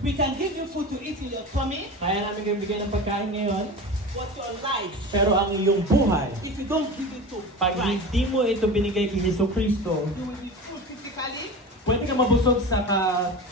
We can give you food to eat in your tummy, Kaya namin kayo bigyan ng pagkain ngayon, but your life, pero ang iyong buhay, if you don't give it to pag Christ, hindi mo ito binigay kay Hesus Kristo, you will be full physically, pwede ka mabusog sa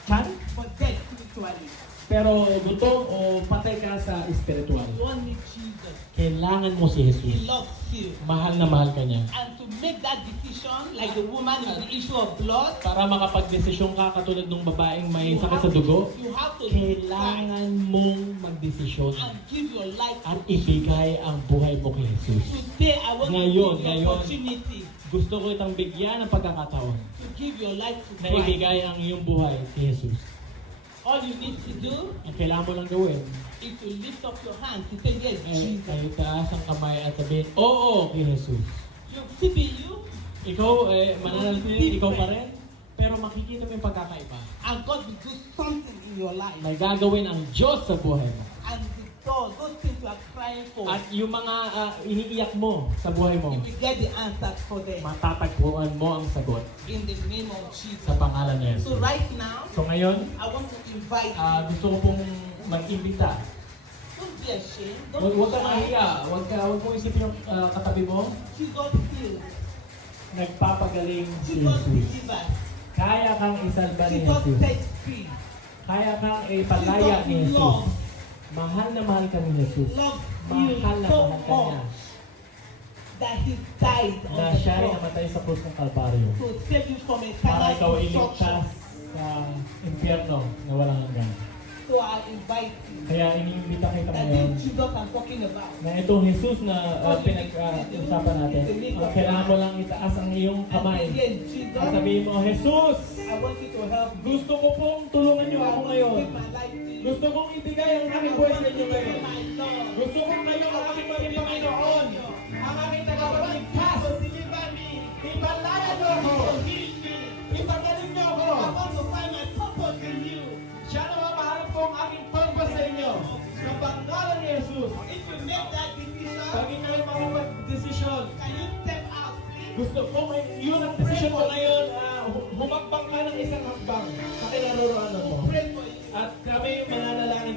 tiyan, but dead spiritually. pero gutom o patay ka sa espiritual. You don't need Jesus. Kailangan mo si He Jesus. loves you. Mahal na mahal ka niya. And to make that decision, like the woman with the issue of blood, Para makapag-desisyon ka katulad ng babaeng may sakit sa dugo, you have to decide kailangan mong magdesisyon and give your life at to Jesus. ibigay ang buhay mo kay Jesus. Today, I want Ngayon, to give you ngayon. opportunity Gusto ko itang bigyan ng pagkakataon to give your life to na Christ. ibigay ang iyong buhay kay Jesus. All you need to do Ang kailangan mo lang gawin is to lift up your hands to say, yes, ay Jesus. taas ang kamay at sabihin, oo kay Jesus. You still be you, Ikaw, mananatili, ikaw pa rin, pero makikita mo yung pagkakaiba. and God will do something in your life. May gagawin ang Diyos sa buhay mo. And the door, those things you are crying for, At yung mga iniiyak mo sa buhay mo, you will get the answers for them matatagpuan mo ang sagot in the name of sa Jesus. pangalan ni So Jesus. right now, So ngayon, I want to invite you. gusto ko pong mag-imbita. Don't be ashamed. Huwag Don't ka be shy. mahiya. Huwag mo isipin yung katabi mo. Jesus heals. Nagpapagaling si Jesus Jesus. delivers. Kaya kang isalba ni Jesus Jesus. sets free. Kaya kang ipalaya ni Jesus Jesus. loves. Mahal na mahal ka ni Jesus. Loves you Mahal na so mahal ka niya. much that He died on Na the siya rin cross namatay sa krus ng Kalbaryo. to save you from Para ikaw eternal iligtas destruction. sa impyerno na walang hanggan. So I invite you. Kaya iniimbita kita That ngayon this Jesus I'm talking about. na itong Jesus na pinag-usapan natin, kailangan mo lang itaas ang iyong And kamay. say, yes, Jesus, At sabihin mo, Jesus, I want you to help me. gusto ko pong tulungan niyo I ako want to ngayon. give my life to you. Gusto kong ibigay ang I aking buhay want sa to inyo be ngayon. my Lord. Gusto kong kayo ang aking maging Panginoon. Ang aking tagapagligtas. Deliver me. Ipalaya niyo ako. Heal me. Ipagaling niyo ako. I want to find my purpose in you. Siya na mapaharap ko ang aking purpose sa inyo. Sa pangalan ni Jesus. If you make that decision, Pag kayo makapag-desisyon, can you step out, please? gusto ko, yun ang desisyon mo ngayon, humakbang ka ng isang hakbang sa kinaroroonan mo. Pray for you. At kami mananalangin